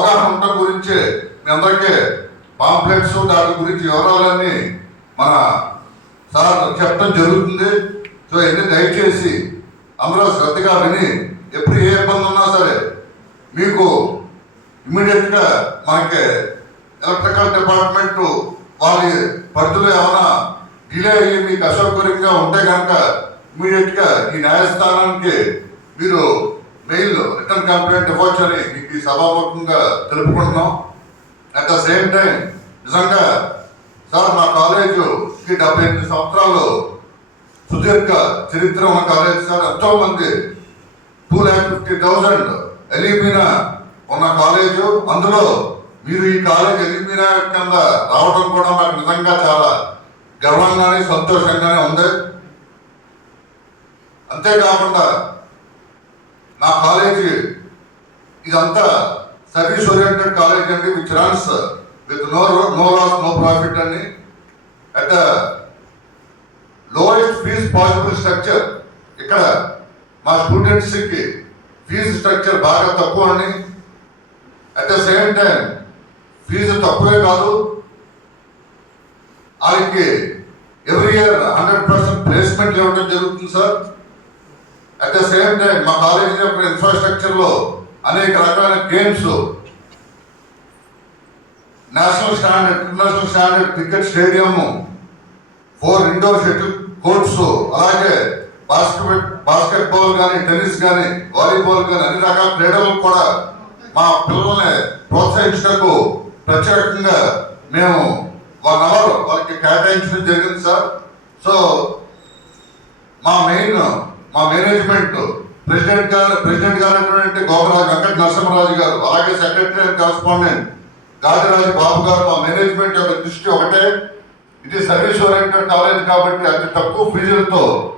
అవగాహన ఉండటం గురించి మీ అందరికీ పాంప్లెట్స్ దాని గురించి వివరాలన్నీ మన సార్ చెప్పడం జరుగుతుంది. సో ఇవన్నీ దయచేసి అందరూ శ్రద్ధగా విని ఎప్పుడు ఏ ఇబ్బంది ఉన్నా సరే మీకు ఇమ్మీడియట్గా మనకి ఎలక్ట్రికల్ డిపార్ట్మెంట్ వాళ్ళ పరిధిలో ఏమైనా డిలే అయ్యి మీకు అసౌకర్యంగా ఉంటే కనుక ఇమీడియట్గా ఈ న్యాయస్థానానికి మీరు మెయిల్ రిటర్న్ కంప్లైంట్ ఇవ్వచ్చు అని మీకు ఈ సభాముఖంగా తెలుపుకుంటున్నాం. అట్ ద సేమ్ టైం నిజంగా సార్ మా కాలేజీకి డెబ్బై ఎనిమిది సంవత్సరాలు సుదీర్ఘ చరిత్ర ఉన్న కాలేజ్ సార్. ఎంతో మంది టూ ల్యాక్ ఫిఫ్టీ థౌజండ్ ఎలిమినా ఉన్న కాలేజు. అందులో మీరు ఈ కాలేజ్ ఎలిమినా కింద రావడం కూడా మాకు నిజంగా చాలా గర్వంగానే సంతోషంగానే ఉంది. అంతేకాకుండా నా కాలేజీ ఇదంతా సర్వీస్ ఓరియంటెడ్ కాలేజ్ అండి which runs with no no loss no profit అని. At lowest fee possible structure ఇక్కడ మా స్టూడెంట్స్కి ఫీజు స్ట్రక్చర్ బాగా తక్కువ అండి at the same time fee తక్కువే కాదు. వాళ్ళకి every year hundred percent placement ఇవ్వడం జరుగుతుంది sir at the same time మా కాలేజీ యొక్క ఇన్ఫ్రాస్ట్రక్చర్లో అనేక రకాల games national standard international standard cricket stadium four indoor shuttle courts అలాగే బాస్కెట్ బాస్కెట్బాల్ కానీ టెన్నిస్ కానీ వాలీబాల్ కానీ అన్ని రకాల క్రీడలకు కూడా మా పిల్లల్ని ప్రోత్సహించడానికి ప్రత్యేకంగా మేము వన్ అవర్ వాళ్ళకి కేటాయించడం జరిగింది సార్. సో మా మెయిన్ మా మేనేజ్మెంట్ ప్రెసిడెంట్ గారు ప్రెసిడెంట్ గారు అంటే గోపరాజు వెంకట నరసింహరాజు గారు అలాగే secretary and correspondent Gadiraju Babu గారు మా మేనేజ్మెంట్ యొక్క దృష్టి ఒకటే. ఇది సర్వీస్ ఓరియంటెడ్ కాలేజ్ కాబట్టి అతి తక్కువ ఫీజులతో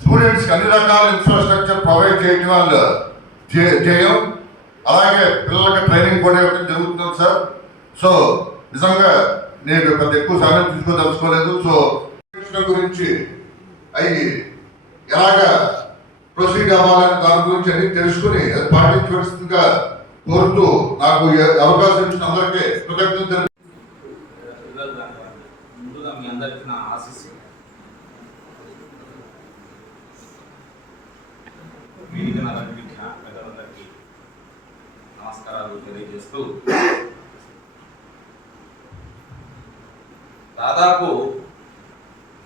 స్టూడెంట్స్కి అన్ని రకాల ఇన్ఫ్రాస్ట్రక్చర్ ప్రొవైడ్ చేయడం వల్ల చే- చేయం. అలాగే పిల్లలకి ట్రైనింగ్ కూడా ఇవ్వడం జరుగుతుంది సార్. సో నిజంగా నేను పెద్ద ఎక్కువ సమయం తీసుకోదలుచుకోలేదు. సో గురించి అవి ఎలాగ ప్రొసీడ్ అవ్వాలని దాని గురించి అని తెలుసుకుని అది పాటించవలసిందిగా కోరుతూ నాకు అవకాశం ఇచ్చిన అందరికీ కృతజ్ఞత ముందుగా మీ అందరికీ నా ఆశీస్సు. వేదిక అలంకరించిన పెద్దలందరికీ నమస్కారాలు తెలియజేస్తూ దాదాపు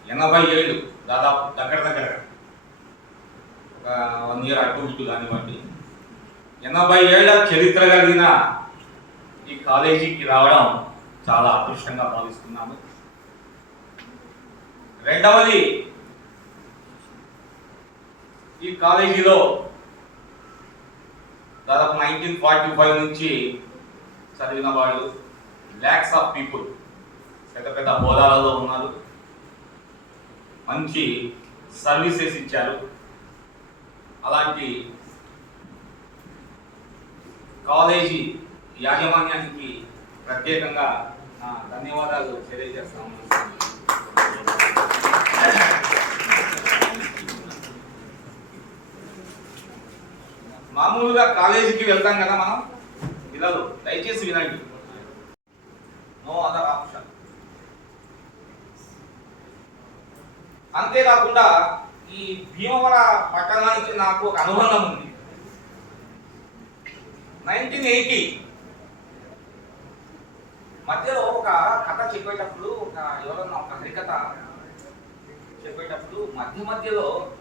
ఎనభై ఏళ్ళు దాదాపు దగ్గర దగ్గర ఒక వన్ ఇయర్ అటు ఇటు కానివ్వండి ఎనభై ఏళ్ళ చరిత్ర కలిగిన ఈ కాలేజీకి రావడం చాలా అదృష్టంగా భావిస్తున్నాను రెండవది ఈ కాలేజీలో దాదాపు నైన్టీన్ ఫార్టీ ఫైవ్ నుంచి చదివిన వాళ్ళు ల్యాక్స్ ఆఫ్ పీపుల్ పెద్ద పెద్ద హోదాలలో ఉన్నారు. మంచి సర్వీసెస్ ఇచ్చారు. అలాంటి కాలేజీ యాజమాన్యానికి ప్రత్యేకంగా నా ధన్యవాదాలు తెలియజేస్తాము మామూలుగా కాలేజీకి వెళ్తాం కదా మనం? పిల్లలు దయచేసి వినండి. No other option. అంతేకాకుండా ఈ భీమవర పట్టణానికి నాకు ఒక అనుబంధం ఉంది. నైన్టీన్ ఎయిటీ మధ్యలో ఒక కథ చెప్పేటప్పుడు ఒక ఎవరన్నా ఒక హరికథ చెప్పేటప్పుడు మధ్య మధ్యలో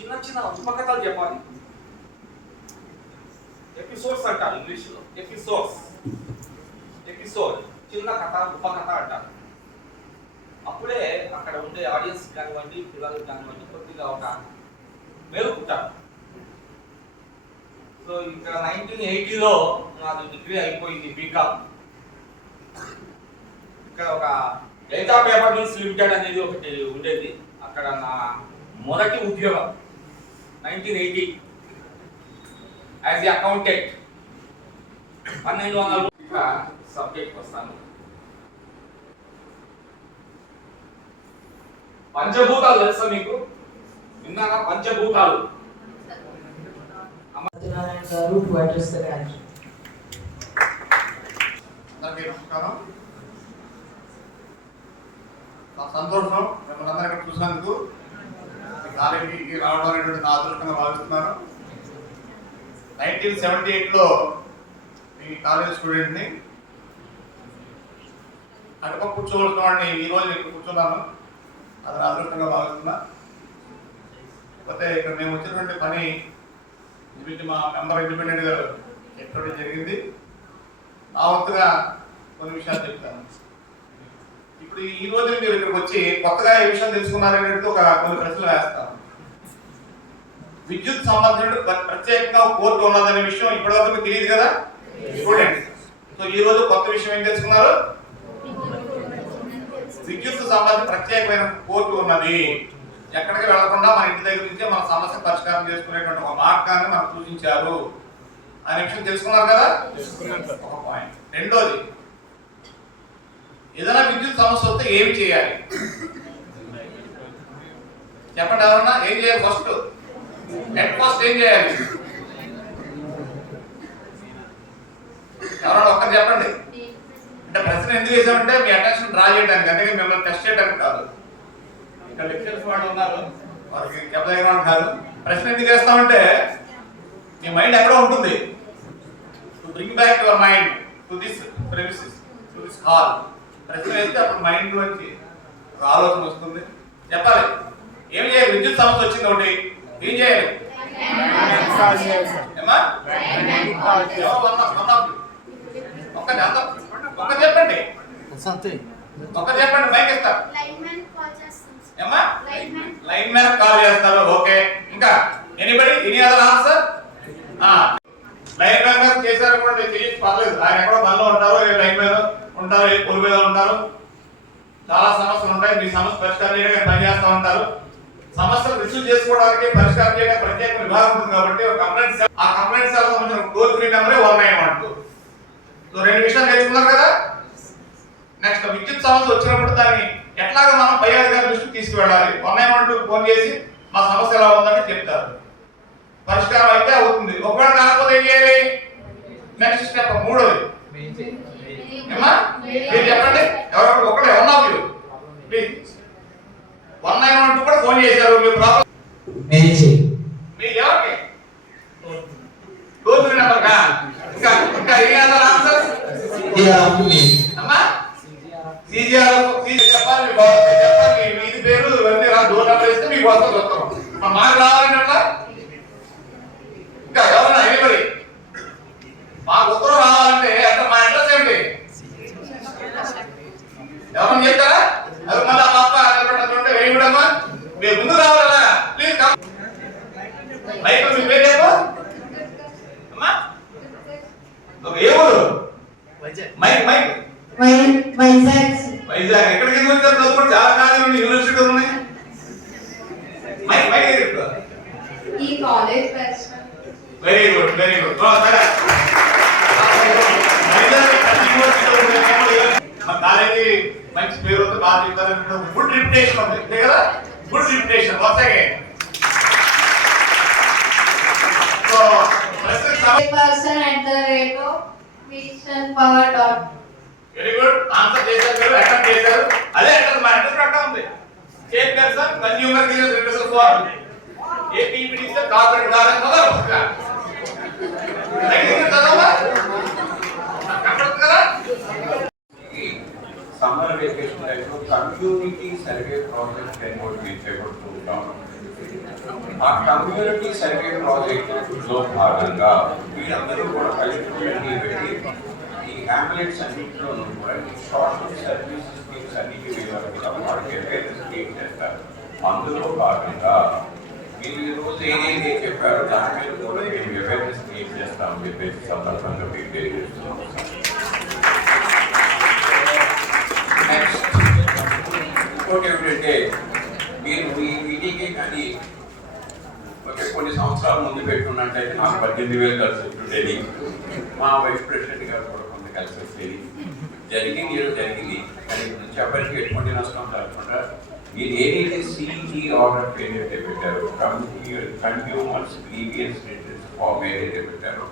చిన్న చిన్న ఉపకథలు చెప్పాలి. ఎపిసోడ్స్ అంటారు ఇంగ్లీష్లో. ఎపిసోడ్స్. ఎపిసోడ్. చిన్న కథ ఉపకథ అంటారు. అప్పుడే అక్కడ ఉండే ఆడియన్స్ కానివ్వండి పిల్లలు కానివ్వండి కొద్దిగా ఒక మేలుకుంటారు. సో ఇక్కడ నైన్టీన్ ఎయిటీలో నాది డిగ్రీ అయిపోయింది బీకామ్ ఇక్కడ ఒక డేటా పేపర్ మిల్స్ లిమిటెడ్ అనేది ఒకటి ఉండేది. అక్కడ నా మొదటి ఉద్యోగం nineteen eighty as a accountant పన్నెండు వందల సబ్జెక్ట్ వస్తాను. పంచభూతాలు తెలుసా మీకు? విన్నారా? పంచభూతాలు. నమస్కారం. సంతోషం మిమ్మల్ని అందరూ ఇక్కడ చూసినందుకు. ఈ కాలేజీకి రావడం అనేటువంటి నా అదృష్టంగా భావిస్తున్నాను. నైన్టీన్ సెవెంటీ ఎయిట్లో ఈ కాలేజ్ స్టూడెంట్ని అటుపక్క కూర్చోవలసిన వాడిని ఈ రోజు ఇక్కడ కూర్చున్నాను. అది నా అదృష్టంగా భావిస్తున్నా కాకపోతే ఇక్కడ మేము వచ్చినటువంటి పని గురించి మా మెంబర్ ఇండిపెండెంట్ గారు చెప్పడం జరిగింది. నా వంతుగా కొన్ని విషయాలు చెప్తాను. ఇప్పుడు ఈ రోజు మీరు ఇక్కడికి వచ్చి కొత్తగా ఏ విషయం తెలుసుకున్నారనేది ఒక కొన్ని ప్రశ్నలు వేస్తాను. విద్యుత్ సంబంధించిన ప్ర- ప్రత్యేకంగా కోర్టు ఉన్నదనే విషయం ఇప్పటివరకు తెలియదు కదా? స్టూడెంట్స్ సో ఈ రోజు కొత్త విషయం ఏం తెలుసుకున్నారు? విద్యుత్ సంబంధించి ప్రత్యేకమైన కోర్టు ఉన్నది. ఎక్కడికి వెళ్ళకుండా మన ఇంటి దగ్గర నుంచే మన సమస్య పరిష్కారం చేసుకునేటువంటి ఒక మార్గాన్ని మనకు సూచించారు. అనే విషయం తెలుసుకున్నారు కదా? ఒక పాయింట్. రెండోది ఏదైనా విద్యుత్ సమస్య వస్తే ఏమి చేయాలి? చెప్పండి ఎవరన్నా? ఏం చేయాలి ఫస్ట్ హెడ్ ఫస్ట్ ఏం చేయాలి? ఎవరన్నా ఒక్కరు చెప్పండి. అంటే ప్రశ్న ఎందుకు వేసామంటే మీ అటెన్షన్ డ్రా చేయడానికి అందుకే మిమ్మల్ని టెస్ట్ చేయడానికి కాదు. ఇక్కడ లెక్చర్స్ వాళ్ళు ఉన్నారు. వారికి చెప్పదగిన కాదు ప్రశ్న ఎందుకు వేస్తామంటే మీ మైండ్ ఎక్కడో ఉంటుంది. To bring back your mind to this premises to this hall ప్రశ్న వేస్తే అప్పుడు మైండ్ లోంచి ఒక ఆలోచన వస్తుంది. చెప్పాలి. ఏం చేయాలి? విద్యుత్ సమస్య వచ్చింది ఒకటి. ఏం చేయాలి. ఒక్కటి ఒక్క చెప్పండి ఒక్క చెప్పండి మైక్ ఇస్తా. లైన్మెన్ కాల్ చేస్తాం సార్. ఏమా లైన్ మ్యాన్ కాల్ చేస్తారు ఓకే. ఇంకా anybody any other answer? Line man గారు చేశారు కూడా నేను తెలియదు పర్లేదు. ఆయన ఎక్కడో పనిలో ఉంటారు ఏ లైన్ మీద ఉంటారు ఏ పొలి మీద ఉంటారు. చాలా సమస్యలు ఉంటాయి. మీ సమస్య పరిష్కారం చేయడానికి పని చేస్తూ ఉంటారు. సమస్యలు రిసీవ్ చేసుకోవడానికి పరిష్కారం చేయడానికి ప్రత్యేక విభాగం ఉంటుంది కాబట్టి ఒక కంప్లైంట్ సెల్- ఆ కంప్లైంట్ సెల్ సంబంధించిన టోల్ ఫ్రీ నెంబరే one nine one two. So రెండు విషయాలు నేర్చుకున్నారు కదా? నెక్స్ట్ విద్యుత్ సమస్య వచ్చినప్పుడు దాన్ని ఎట్లాగా మనం పై అధికారి దృష్టికి తీసుకువెళ్ళాలి. వన్ నైన్ ఫోన్ చేసి మా సమస్య ఎలా ఉందని చెప్తారు. పరిష్కారం అయితే అవుతుంది. ఒకవేళ కాకపోతే ఏం చేయాలి? నెక్స్ట్ స్టెప్ మూడోది. మీరు చెప్పండి ఎవరు ఒకటే one of you please one nine one two కూడా ఫోన్ చేశారు మీ ప్రాబ్లం మీ ఎవరికి టోల్ ఫ్రీ నెంబర్ కా ఇంకా ఇంకా ఏ అదర్ ఆన్సర్ అమ్మా సీజీఆర్ చెప్పాలి మీ బాస్ చెప్పాలి మీ ఇది పేరు ఇవన్నీ రా డోర్ నెంబర్ ఇస్తే మీకు వస్తుంది ఉత్తరం మరి మాకు రావాలంటే ఎట్లా? ఇంకా ఎవరన్నా ఎనిబడి మాకు ఉత్తరం రావాలంటే అంటే మా అడ్రస్ ఏంటి? ఎవరన్నా చెప్తారా? అది మళ్ళీ మా అప్ప నిలబెట్టకుంటే వేయడమ్మా మీరు ముందు రావాలా ప్లీజ్ కమ్ మైక్ మీ పేరు చెప్పు అమ్మా. ఒక ఏ ఊరు? Mike mike Vizag. వైజాగ్. ఎక్కడికి చాలా కాలేజీలు ఉన్నాయి యూనివర్సిటీలు ఉన్నాయి మైక్ మైక్ ఎక్కడ ఈ college president very good very good సరే. మా కాలేజీ మంచి పేరు ఉంది బాగా చెప్తారు గుడ్ రిప్యుటేషన్ ఉంది. అంతే కదా? Good reputation once again so person the rate of vision power dot. Very good answer చేశారు అటెంప్ట్ చేశారు. అదే అక్కడ మా ప్రకారం ఉంది. Chair person consumer representative for APPD sir corporate గారు కదా పుస్తకం దగ్గర చదవమా కనపడుతుంది కదా సమ్మర్ వెకేషన్ టైంలో కమ్యూనిటీ సర్వే ప్రాజెక్ట్ అని ఒకటి మేము చేపడుతుంటాం ఆ కమ్యూనిటీ సర్వే ప్రాజెక్ట్లో భాగంగా వీళ్ళందరూ కూడా కలిసి పెట్టి ఈ అంబులెన్స్ అన్నింటిలోనూ కూడా ఈ సోషల్ సర్వీస్ స్కీమ్స్ అన్నిటి వీళ్ళకి వాళ్ళకి అవేర్నెస్ క్రియేట్ చేస్తారు అందులో భాగంగా మీరు ఈ రోజు ఏదైతే చెప్పారో దాని మీద కూడా మేము అవేర్నెస్ క్రియేట్ చేస్తామని చెప్పేసి సందర్భంగా మీకు తెలియజేస్తున్నాం. నెక్స్ట్ ఇంకోటి ఏమిటంటే మీరు మీ మీటింగే కానీ ఓకే కొన్ని సంవత్సరాల ముందు పెట్టుకున్నట్టయితే నాకు పద్దెనిమిది వేలు కలిసి ఉంటుండేది. మా వైస్ ప్రెసిడెంట్ గారు కూడా కొంత కలిసి వచ్చేది. జరిగింది ఏదో జరిగింది. కానీ ఇప్పుడు నుంచి ఎవరికి ఎటువంటి నష్టం జరగకుండా మీరు ఏదైతే సిఈ ఆర్డర్ ఏదైతే పెట్టారో కన్స్యూమర్స్ గ్రీవియన్స్ ఫామ్ ఏదైతే పెట్టారో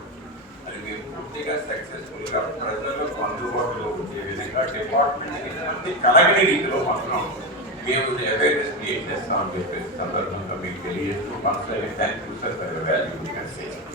అది మేము పూర్తిగా సక్సెస్ఫుల్గా ప్రజలకు అందుబాటులో ఉంచే విధంగా డిపార్ట్మెంట్ అన్ని కలగని రీతిలో మాత్రం మేము అవేర్నెస్ క్రియేట్ చేస్తామని చెప్పేసి సందర్భంగా మీకు తెలియజేస్తూ మనసులో thank you sir for value